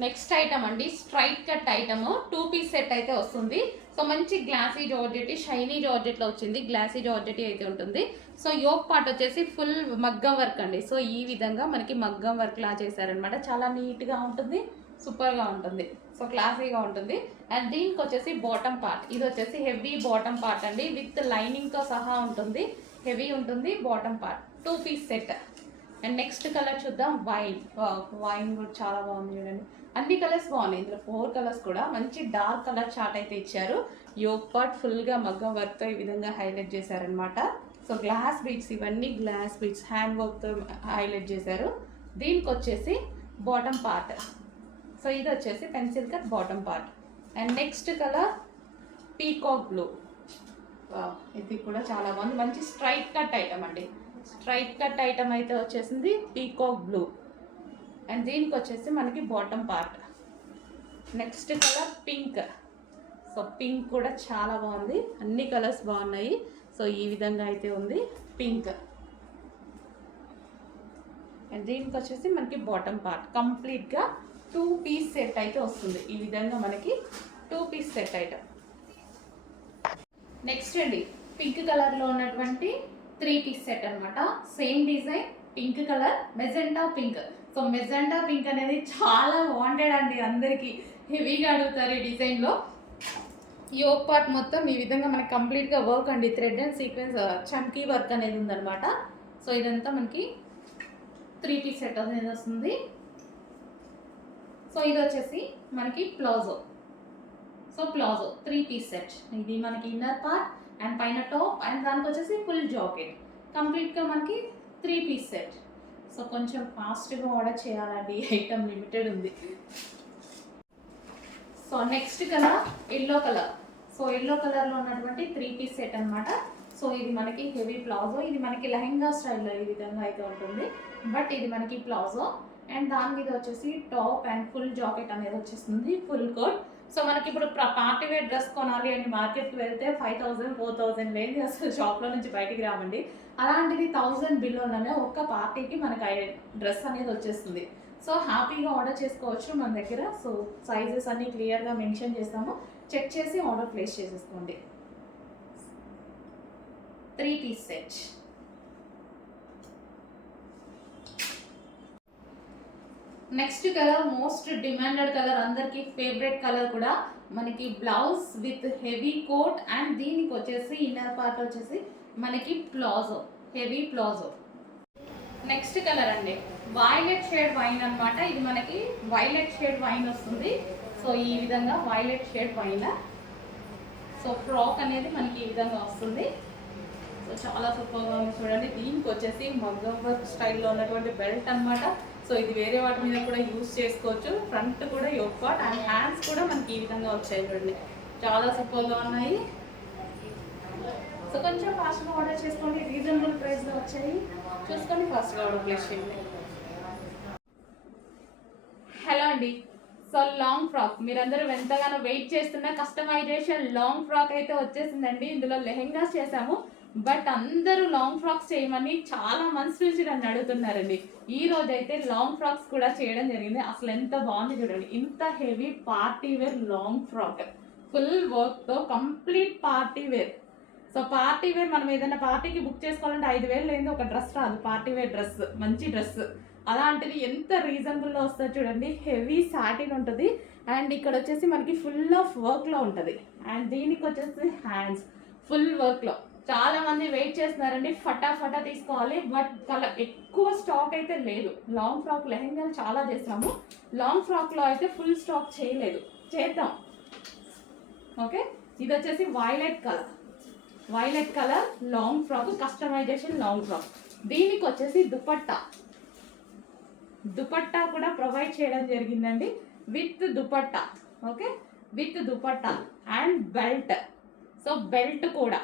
Next item అండి, straight cut item 2 piece set అయితే వస్తుంది. సో మంచి గ్లాసీ జార్జెట్, షైనీ జార్జెట్లో వచ్చింది. గ్లాసీ జార్జెట్ అయితే ఉంటుంది. సో యోక్ పార్ట్ వచ్చేసి ఫుల్ మగ్గం వర్క్ అండి. సో ఈ విధంగా మనకి మగ్గం వర్క్ లా చేశారనమాట. చాలా నీట్గా ఉంటుంది, సూపర్గా ఉంటుంది. సో క్లాసీగా ఉంటుంది. అండ్ దీనికి వచ్చేసి బాటమ్ పార్ట్, ఇది వచ్చేసి హెవీ బాటమ్ పార్ట్ అండి, విత్ లైనింగ్తో సహా ఉంటుంది. హెవీ ఉంటుంది bottom part. 2 piece set. And next colour చూద్దాం, వైన్. వైన్ కూడా చాలా బాగుంది చూడండి. అన్ని కలర్స్ బాగున్నాయి. ఇందులో 4 కలర్స్ కూడా మంచి డార్క్ కలర్ చార్ట్ అయితే ఇచ్చారు. యోక్ పార్ట్ ఫుల్గా మగ్గం వర్క్తో ఈ విధంగా హైలైట్ చేశారనమాట. సో గ్లాస్ బీడ్స్, ఇవన్నీ గ్లాస్ బీడ్స్ హ్యాండ్ వర్క్తో హైలైట్ చేశారు. దీనికి వచ్చేసి బాటమ్ పార్ట్. సో ఇది వచ్చేసి pencil cut bottom part. And next colour peacock blue. ఇది కూడా చాలా బాగుంది. మంచి స్ట్రైట్ కట్ ఐటమ్ అండి. స్ట్రైట్ కట్ ఐటమ్ అయితే వచ్చేసింది పీకాక్ బ్లూ. అండ్ దీనికి వచ్చేసి మనకి bottom part. Next colour pink. So pink కూడా చాలా బాగుంది. అన్ని కలర్స్ బాగున్నాయి. సో ఈ విధంగా అయితే ఉంది పింక్. అండ్ దీనికి వచ్చేసి మనకి బాటమ్ పార్ట్. కంప్లీట్గా 2 పీస్ సెట్ అయితే వస్తుంది. ఈ విధంగా మనకి 2 పీస్ సెట్ ఐటమ్. నెక్స్ట్ అండి, పింక్ కలర్లో ఉన్నటువంటి 3 పీస్ సెట్ అనమాట. Same design, pink colour, magenta pink. So magenta pink అనేది చాలా వాంటెడ్ అండి, అందరికీ హెవీగా అడుగుతారు ఈ డిజైన్లో. యోక్ పార్ట్ మొత్తం ఈ విధంగా మనకి కంప్లీట్గా వర్క్ అండి, థ్రెడ్ అండ్ సీక్వెన్స్ చమ్కీ వర్క్ అనేది ఉందన్నమాట. సో ఇదంతా మనకి 3 పీస్ సెట్ అనేది వస్తుంది. సో ఇది వచ్చేసి మనకి palazzo. So palazzo 3 piece set. ఇది మనకి ఇన్నర్ పార్ట్ అండ్ పైన టాప్, అండ్ దానికి వచ్చేసి ఫుల్ జాకెట్. కంప్లీట్గా మనకి 3 పీస్ సెట్. సో కొంచెం ఫాస్ట్గా ఆర్డర్ చేయాలండి, ఐటమ్ లిమిటెడ్ ఉంది. So next colour yellow colour. So yellow కలర్లో ఉన్నటువంటి 3 పీస్ సెట్ అనమాట. సో ఇది మనకి హెవీ ప్లాజో. ఇది మనకి లెహెంగా స్టైల్లో ఈ విధంగా అయితే ఉంటుంది. బట్ ఇది మనకి ప్లాజో. అండ్ దాని మీద వచ్చేసి టాప్ అండ్ ఫుల్ జాకెట్ అనేది వచ్చేస్తుంది, ఫుల్ కోట్. సో మనకి ఇప్పుడు పార్టీ వేర్ డ్రెస్ కొనాలి అని మార్కెట్కి వెళ్తే 5000 4000 లేని అసలు షాప్లో నుంచి బయటికి రావండి. అలాంటిది 1000 బిల్లోనే ఒక్క పార్టీకి మనకి డ్రెస్ అనేది వచ్చేస్తుంది. సో హ్యాపీగా ఆర్డర్ చేసుకోవచ్చు మన దగ్గర. సో సైజెస్ అన్నీ క్లియర్గా మెన్షన్ చేస్తాము, చెక్ చేసి ఆర్డర్ ప్లేస్ చేసేసుకోండి. 3 piece set. Next colour most demanded colour, అందరికి ఫేవరెట్ కలర్ కూడా. మనకి blouse with heavy coat and దీనికి వచ్చేసి ఇన్నర్ పార్ట్ వచ్చేసి మనకి palazzo, heavy palazzo. Next colour అండి, వైలెట్ షేడ్ వైన్ అనమాట. ఇది మనకి వైలెట్ షేడ్ వైన్ వస్తుంది. సో ఈ విధంగా violet shade wine. So frock అనేది మనకి ఈ విధంగా వస్తుంది. సో చాలా సూపర్గా ఉంది చూడండి. దీనికి వచ్చేసి మగ్గం వర్క్ స్టైల్లో ఉన్నటువంటి బెల్ట్ అనమాట. సో ఇది వేరే వాటి మీద కూడా యూజ్ చేసుకోవచ్చు. ఫ్రంట్ కూడా యోక్ పార్ట్ అండ్ హ్యాండ్స్ కూడా మనకి ఈ విధంగా వచ్చాయి చూడండి, చాలా సూపర్గా ఉన్నాయి. సో కొంచెం ఫాస్ట్గా ఆర్డర్ చేసుకోండి, రీజనబుల్ ప్రైస్లో వచ్చాయి, చూసుకొని ఫాస్ట్గా ఆర్డర్ ప్లేస్ చేయండి. హలో అండి. సో లాంగ్ ఫ్రాక్, మీరందరూ ఎంతగానో వెయిట్ చేస్తున్న కస్టమైజేషన్ లాంగ్ ఫ్రాక్ అయితే వచ్చేసిందండి. ఇందులో లెహెంగాస్ చేసాము, బట్ అందరూ లాంగ్ ఫ్రాక్స్ చేయమని చాలా మంత్స్ నుంచి నన్ను అడుగుతున్నారండి. ఈ రోజు అయితే లాంగ్ ఫ్రాక్స్ కూడా చేయడం జరిగింది. అసలు ఎంత బాగుంది చూడండి, ఇంత heavy party wear long frock, full వర్క్తో complete party wear. So party wear మనం ఏదైనా పార్టీకి బుక్ చేసుకోవాలంటే 5000 లేని ఒక డ్రెస్ రాదు, పార్టీ వేర్ డ్రెస్, మంచి డ్రెస్. అలాంటిది ఎంత రీజనబుల్లో వస్తుంది చూడండి. హెవీ సాటిన్ ఉంటుంది అండ్ ఇక్కడ వచ్చేసి మనకి ఫుల్ ఆఫ్ వర్క్లో ఉంటుంది. అండ్ దీనికి వచ్చేసి హ్యాండ్స్ ఫుల్ వర్క్లో. చాలా మంది వెయిట్ చేస్తున్నారండి, ఫటాఫటా తీసుకోవాలి. బట్ ఎక్కువ స్టాక్ అయితే లేదు. లాంగ్ ఫ్రాక్ లెహెంగాలు చాలా చేస్తాము, లాంగ్ ఫ్రాక్లో అయితే ఫుల్ స్టాక్ చేయలేదు, చేద్దాం. ఓకే, ఇది వచ్చేసి violet colour, violet colour long frock, customisation long frock. దీనికి వచ్చేసి దుపట్టా, దుపట్టా కూడా ప్రొవైడ్ చేయడం జరిగిందండి, with dupatta. Okay, with dupatta and belt. So belt కూడా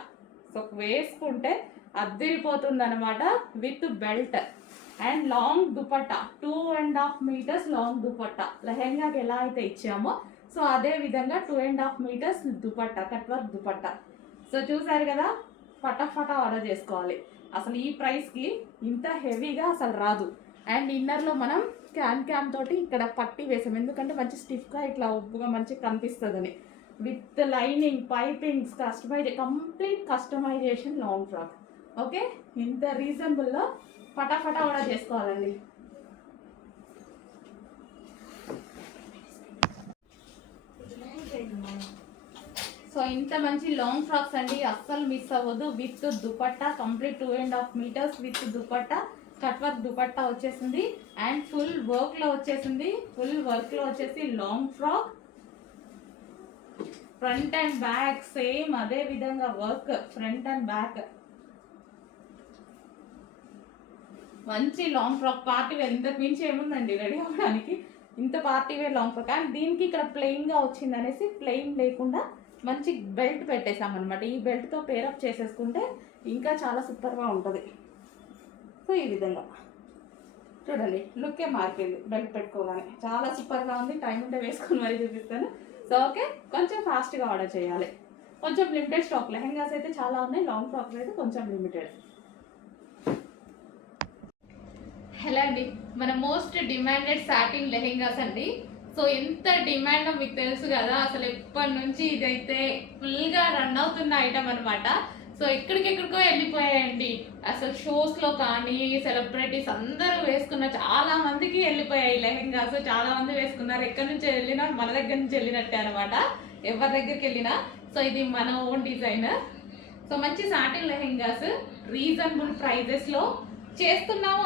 సో వేసుకుంటే అద్దరిపోతుంది అనమాట, with belt and long dupatta. 2.5 metres long dupatta. లెహెంగాకి ఎలా అయితే ఇచ్చామో సో అదే విధంగా 2.5 metres dupatta, cut work dupatta. So చూసారు కదా, ఫటాఫటా ఆర్డర్ చేసుకోవాలి. అసలు ఈ ప్రైస్కి ఇంత హెవీగా అసలు రాదు. అండ్ ఇన్నర్లో మనం క్యాన్ తోటి ఇక్కడ పట్టి వేసాం, ఎందుకంటే మంచి స్టిఫ్గా ఇట్లా ఉప్పుగా మంచిగా కనిపిస్తుందని. With lining, pipings, complete customization long frock. Okay, ఇంత రీజనబుల్లో ఫటాఫటా కూడా చేసుకోవాలండి. సో ఇంత మంచి లాంగ్ ఫ్రాక్స్ అండి, అస్సలు మిస్ అవ్వదు. With dupatta complete 2.5 meters with dupatta, cut work dupatta వచ్చేసింది అండ్ ఫుల్ వర్క్లో వచ్చేసింది. ఫుల్ వర్క్లో వచ్చేసి long frock, front and back same అదే విధంగా వర్క్, ఫ్రంట్ అండ్ బ్యాక్. మంచి లాంగ్ ఫ్రాక్, పార్టీ వేర్. ఇంతకు మించి ఏముందండి రెడీ అవ్వడానికి, ఇంత party wear long frock. And దీనికి ఇక్కడ ప్లెయిన్గా వచ్చింది అనేసి ప్లెయిన్ లేకుండా మంచి బెల్ట్ పెట్టేసామన్నమాట. ఈ బెల్ట్తో పేరప్ చేసేసుకుంటే ఇంకా చాలా సూపర్గా ఉంటుంది. సో ఈ విధంగా చూడండి, లుక్కే మారిపోయింది బెల్ట్ పెట్టుకోగానే, చాలా సూపర్గా ఉంది. టైం ఉంటే వేసుకొని మరీ చూపిస్తాను. సో ఓకే, కొంచెం ఫాస్ట్గా ఆర్డర్ చేయాలి. కొంచెం లిమిటెడ్ స్టాక్, లెహెంగాస్ అయితే చాలా ఉన్నాయి, లాంగ్ ఫ్రాక్స్ అయితే కొంచెం లిమిటెడ్. హలో అండి, మన మోస్ట్ డిమాండెడ్ సాటిన్ లెహెంగాస్ అండి. సో ఎంత డిమాండ్ మీకు తెలుసు కదా, అసలు ఎప్పటి నుంచి ఇదైతే ఫుల్గా రన్ అవుతున్న ఐటమ్ అనమాట. సో ఎక్కడికెక్కడికో వెళ్ళిపోయాయండి, అసలు షోస్లో కానీ సెలబ్రిటీస్ అందరూ వేసుకున్న, చాలా మందికి వెళ్ళిపోయాయి లెహెంగాస్, చాలా మంది వేసుకున్నారు. ఎక్కడి నుంచి వెళ్ళినా మన దగ్గర నుంచి వెళ్ళినట్టే అనమాట, ఎవరి దగ్గరికి వెళ్ళినా. సో ఇది మన ఓన్ డిజైన్. సో మంచి సాటిన్ లెహెంగాస్ రీజనబుల్ ప్రైజెస్లో చేస్తున్నాము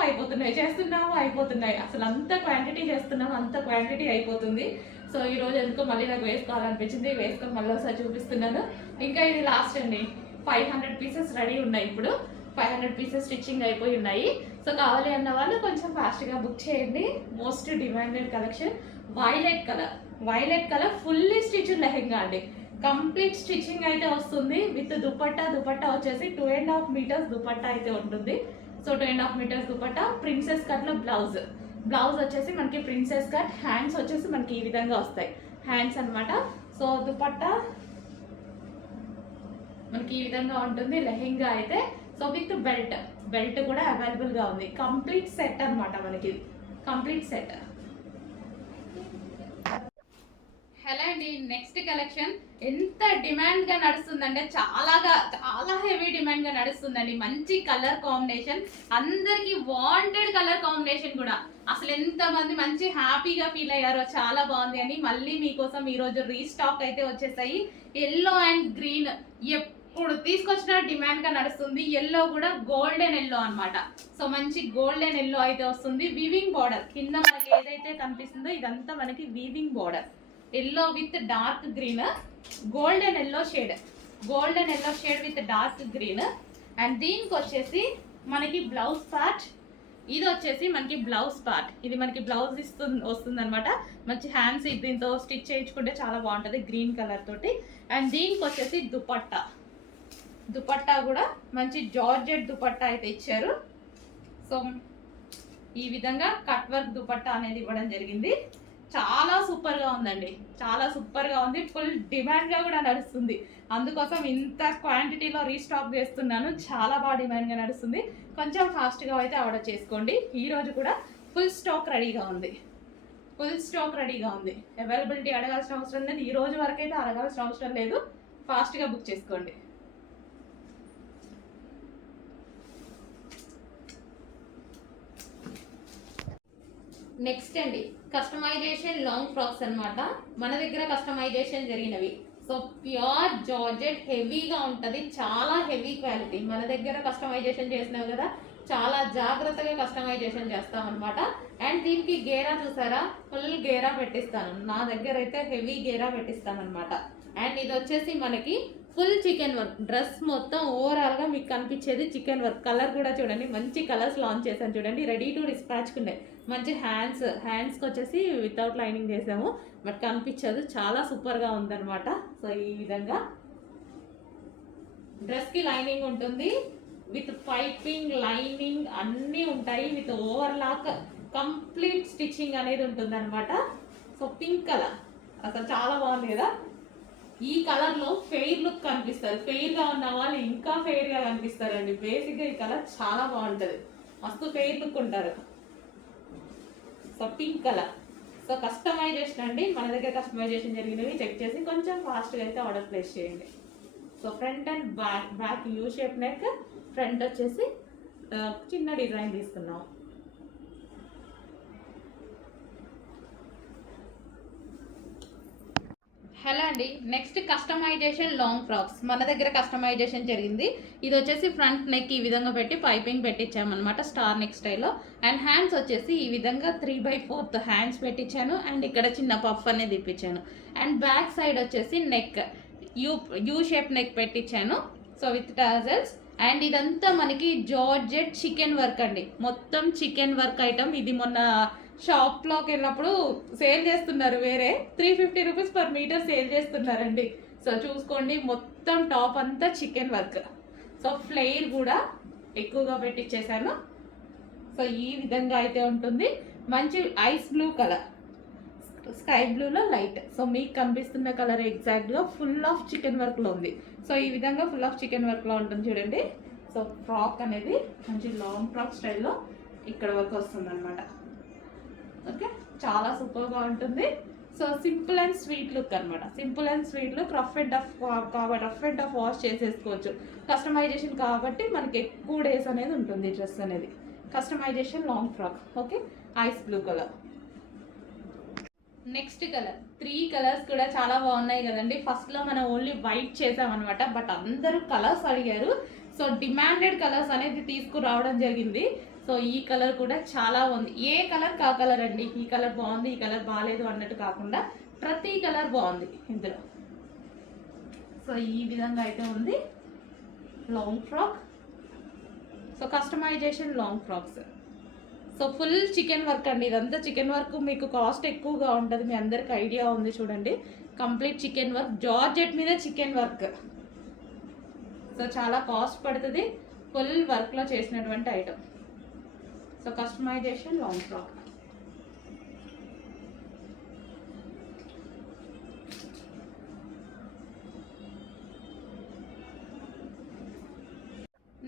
అయిపోతున్నాయి. అసలు అంత క్వాంటిటీ చేస్తున్నాము, అంత క్వాంటిటీ అయిపోతుంది. సో ఈరోజు ఎందుకో మళ్ళీ నాకు వేసుకోవాలనిపించింది, వేసుకొని మళ్ళీ ఒకసారి చూపిస్తున్నాను. ఇంకా ఇది లాస్ట్ అండి, 500 pieces రెడీ ఉన్నాయి. ఇప్పుడు 500 pieces స్టిచ్చింగ్ అయిపోయి ఉన్నాయి. సో కావాలి అన్న వాళ్ళు కొంచెం ఫాస్ట్గా బుక్ చేయండి. Most demanded collection violet colour fully stitched lehenga అండి. కంప్లీట్ స్టిచ్చింగ్ అయితే వస్తుంది విత్ దుపట్టా వచ్చేసి 2.5 meters దుపట్టా అయితే ఉంటుంది. సో 2.5 meters దుపట్టా, ప్రిన్సెస్ కట్లో బ్లౌజ్ వచ్చేసి మనకి ప్రిన్సెస్ కట్, హ్యాండ్స్ వచ్చేసి మనకి ఈ విధంగా వస్తాయి హ్యాండ్స్ అనమాట. సో దుపట్టా మనకి ఈ విధంగా ఉంటుంది లెహెంగా అయితే. సో విత్ బెల్ట్ కూడా అవైలబుల్గా ఉంది. కంప్లీట్ సెట్ అనమాట మనకి, కంప్లీట్ సెట్. హలో అండి, నెక్స్ట్ కలెక్షన్ ఎంత డిమాండ్గా నడుస్తుందంటే చాలా హెవీ డిమాండ్గా నడుస్తుందండి. మంచి కలర్ కాంబినేషన్, అందరికీ వాంటెడ్ కలర్ కాంబినేషన్ కూడా. అసలు ఎంతమంది మంచి హ్యాపీగా ఫీల్ అయ్యారో, చాలా బాగుంది అని. మళ్ళీ మీకోసం ఈరోజు రీస్టాక్ అయితే వచ్చేసాయి. ఎల్లో అండ్ గ్రీన్ ఎప్పుడు తీసుకొచ్చిన డిమాండ్గా నడుస్తుంది. ఎల్లో కూడా గోల్డెన్ ఎల్లో అనమాట. సో మంచి గోల్డెన్ ఎల్లో అయితే వస్తుంది. వీవింగ్ బార్డర్ కింద మనకి ఏదైతే కనిపిస్తుందో ఇదంతా మనకి weaving border. Yellow with dark green, golden yellow shade with dark green. And దీనికి వచ్చేసి మనకి బ్లౌజ్ పార్ట్, ఇది వచ్చేసి మనకి బ్లౌజ్ పార్ట్. ఇది మనకి బ్లౌజ్ వస్తుంది అనమాట. మంచి హ్యాండ్స్ దీంతో స్టిచ్ చేయించుకుంటే చాలా బాగుంటుంది గ్రీన్ కలర్ తోటి. అండ్ దీనికి వచ్చేసి దుపట్టా కూడా మంచి జార్జెట్ దుపట్టా అయితే ఇచ్చారు. సో ఈ విధంగా కట్ వర్క్ దుపట్టా అనేది ఇవ్వడం జరిగింది. చాలా సూపర్గా ఉందండి, చాలా సూపర్గా ఉంది. ఫుల్ డిమాండ్గా కూడా నడుస్తుంది, అందుకోసం ఇంత క్వాంటిటీలో రీస్టాక్ చేస్తున్నాను. చాలా బాగా డిమాండ్గా నడుస్తుంది. కొంచెం ఫాస్ట్గా అయితే ఆర్డర్ చేసుకోండి. ఈరోజు కూడా ఫుల్ స్టాక్ రెడీగా ఉంది. అవైలబిలిటీ అడగాల్సిన అవసరం లేదు. ఈ రోజు వరకు అయితే అడగాల్సిన అవసరం లేదు. ఫాస్ట్గా బుక్ చేసుకోండి. నెక్స్ట్ అండి, కస్టమైజేషన్ లాంగ్ ఫ్రాక్స్ అనమాట. మన దగ్గర కస్టమైజేషన్ జరిగినవి. సో ప్యూర్ జార్జెట్, హెవీగా ఉంటుంది, చాలా హెవీ క్వాలిటీ. మన దగ్గర కస్టమైజేషన్ చేసినావు కదా, చాలా జాగ్రత్తగా కస్టమైజేషన్ చేస్తాం అనమాట. అండ్ దీనికి గేరా చూసారా, ఫుల్ గేరా పెట్టిస్తాను. నా దగ్గర అయితే హెవీ గేరా పెట్టిస్తాను అనమాట. అండ్ ఇది వచ్చేసి మనకి ఫుల్ చికెన్ వర్క్. డ్రెస్ మొత్తం ఓవరాల్గా మీకు కనిపించేది చికెన్ వర్క్. కలర్ కూడా చూడండి, మంచి కలర్స్ లాంచ్ చేశాను చూడండి. రెడీ టు డిస్పాచ్కున్నాయి. మంచి హ్యాండ్స్కి వచ్చేసి వితౌట్ లైనింగ్ చేసాము, బట్ కనిపించదు, చాలా సూపర్గా ఉందన్నమాట. సో ఈ విధంగా డ్రెస్కి లైనింగ్ ఉంటుంది, విత్ పైపింగ్, లైనింగ్ అన్నీ ఉంటాయి. విత్ ఓవర్లాక్ కంప్లీట్ స్టిచ్చింగ్ అనేది ఉంటుంది అనమాట. సో పింక్ కలర్ అసలు చాలా బాగుంది కదా. ఈ కలర్లో ఫెయిర్ లుక్ కనిపిస్తారు. ఫెయిర్గా ఉన్న వాళ్ళు ఇంకా ఫెయిర్గా కనిపిస్తారండి. బేసిక్గా ఈ కలర్ చాలా బాగుంటుంది, మస్తు ఫెయిర్ లుక్ ఉంటారు. So so pink colour. So customization అండి, మన దగ్గర కస్టమైజేషన్ జరిగినవి చెక్ చేసి కొంచెం ఫాస్ట్గా అయితే ఆర్డర్ ప్లేస్ చేయండి. So front and back you shape neck, front వచ్చేసి చిన్న డిజైన్ తీసుకున్నాం. హలో అండి, నెక్స్ట్ కస్టమైజేషన్ లాంగ్ ఫ్రాక్స్ మన దగ్గర కస్టమైజేషన్ జరిగింది. ఇది వచ్చేసి ఫ్రంట్ నెక్ ఈ విధంగా పెట్టి పైపింగ్ పెట్టించామన్నమాట స్టార్ నెక్ స్టైల్లో. అండ్ హ్యాండ్స్ వచ్చేసి ఈ విధంగా 3/4 హ్యాండ్స్ పెట్టించాను. అండ్ ఇక్కడ చిన్న పఫ్ అనేది ఇప్పించాను. అండ్ బ్యాక్ సైడ్ వచ్చేసి నెక్ యూ షేప్ నెక్ పెట్టించాను. So with tassels. అండ్ ఇదంతా మనకి జార్జెట్ చికెన్ వర్క్ అండి, మొత్తం చికెన్ వర్క్ ఐటమ్. ఇది మొన్న షాప్లోకి వెళ్ళినప్పుడు సేల్ చేస్తున్నారు, వేరే 350 రూపీస్ పర్ మీటర్ సేల్ చేస్తున్నారండి. సో చూసుకోండి, మొత్తం టాప్ అంతా చికెన్ వర్క్. సో ఫ్లేర్ కూడా ఎక్కువగా పెట్టించేసాను. సో ఈ విధంగా అయితే ఉంటుంది. మంచి ఐస్ బ్లూ కలర్, స్కై బ్లూలో లైట్. సో మీకు కనిపిస్తున్న కలర్ ఎగ్జాక్ట్గా ఫుల్ ఆఫ్ చికెన్ వర్క్లో ఉంది. సో ఈ విధంగా ఫుల్ ఆఫ్ చికెన్ వర్క్లో ఉంటుంది చూడండి. సో ఫ్రాక్ అనేది మంచి లాంగ్ ఫ్రాక్ స్టైల్లో ఇక్కడ వరకు వస్తుంది అనమాట. ఓకే, చాలా సూపర్గా ఉంటుంది. So simple and sweet look అనమాట. Simple and sweet look. Rough and tough కాబట్టి రఫ్ అండ్ టఫ్ వాష్ చేసేసుకోవచ్చు. కస్టమైజేషన్ కాబట్టి మనకి ఎక్కువ డేస్ అనేది ఉంటుంది డ్రెస్ అనేది. Customisation long frock. Okay, ice blue colour. Next colour, 3 colours కూడా చాలా బాగున్నాయి కదండి. ఫస్ట్లో మనం ఓన్లీ వైట్ చేసామన్నమాట, బట్ అందరూ కలర్స్ అడిగారు. సో డిమాండెడ్ కలర్స్ అనేది తీసుకురావడం జరిగింది. సో ఈ కలర్ కూడా చాలా బాగుంది. ఏ కలర్ కా కలర్ అండి, ఈ కలర్ బాగుంది ఈ కలర్ బాగాలేదు అన్నట్టు కాకుండా ప్రతి కలర్ బాగుంది ఇందులో. సో ఈ విధంగా అయితే ఉంది long frock. So customization long frocks. So full chikan work అండి, ఇదంతా చికెన్ వర్క్. మీకు కాస్ట్ ఎక్కువగా ఉంటుంది, మీ అందరికి ఐడియా ఉంది చూడండి. కంప్లీట్ చికెన్ వర్క్, జార్జెట్ మీద చికెన్ వర్క్. సో చాలా కాస్ట్ పడుతుంది, ఫుల్ వర్క్లో చేసినటువంటి item. So customization long frock.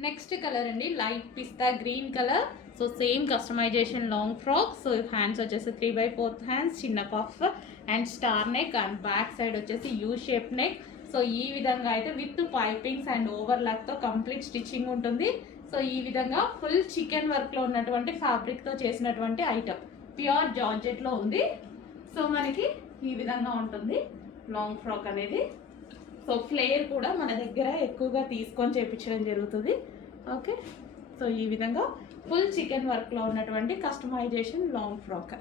Next colour అండి, light pista green colour. So same customisation long frock. So hands వచ్చేసి 3/4 హ్యాండ్స్, చిన్న puff and star neck. And back side వచ్చేసి U shape neck. So ఈ విధంగా అయితే విత్ పైపింగ్స్ అండ్ ఓవర్లాక్తో complete stitching ఉంటుంది. So ఈ విధంగా ఫుల్ చికెన్ వర్క్లో ఉన్నటువంటి ఫ్యాబ్రిక్తో చేసినటువంటి ఐటమ్, ప్యూర్ జార్జెట్లో ఉంది. సో మనకి ఈ విధంగా ఉంటుంది లాంగ్ ఫ్రాక్ అనేది. సో ఫ్లేర్ కూడా మన దగ్గర ఎక్కువగా తీసుకొని చేయించడం జరుగుతుంది. ఓకే, సో ఈ విధంగా ఫుల్ చికెన్ వర్క్లో ఉన్నటువంటి కస్టమైజేషన్ లాంగ్ ఫ్రాక్.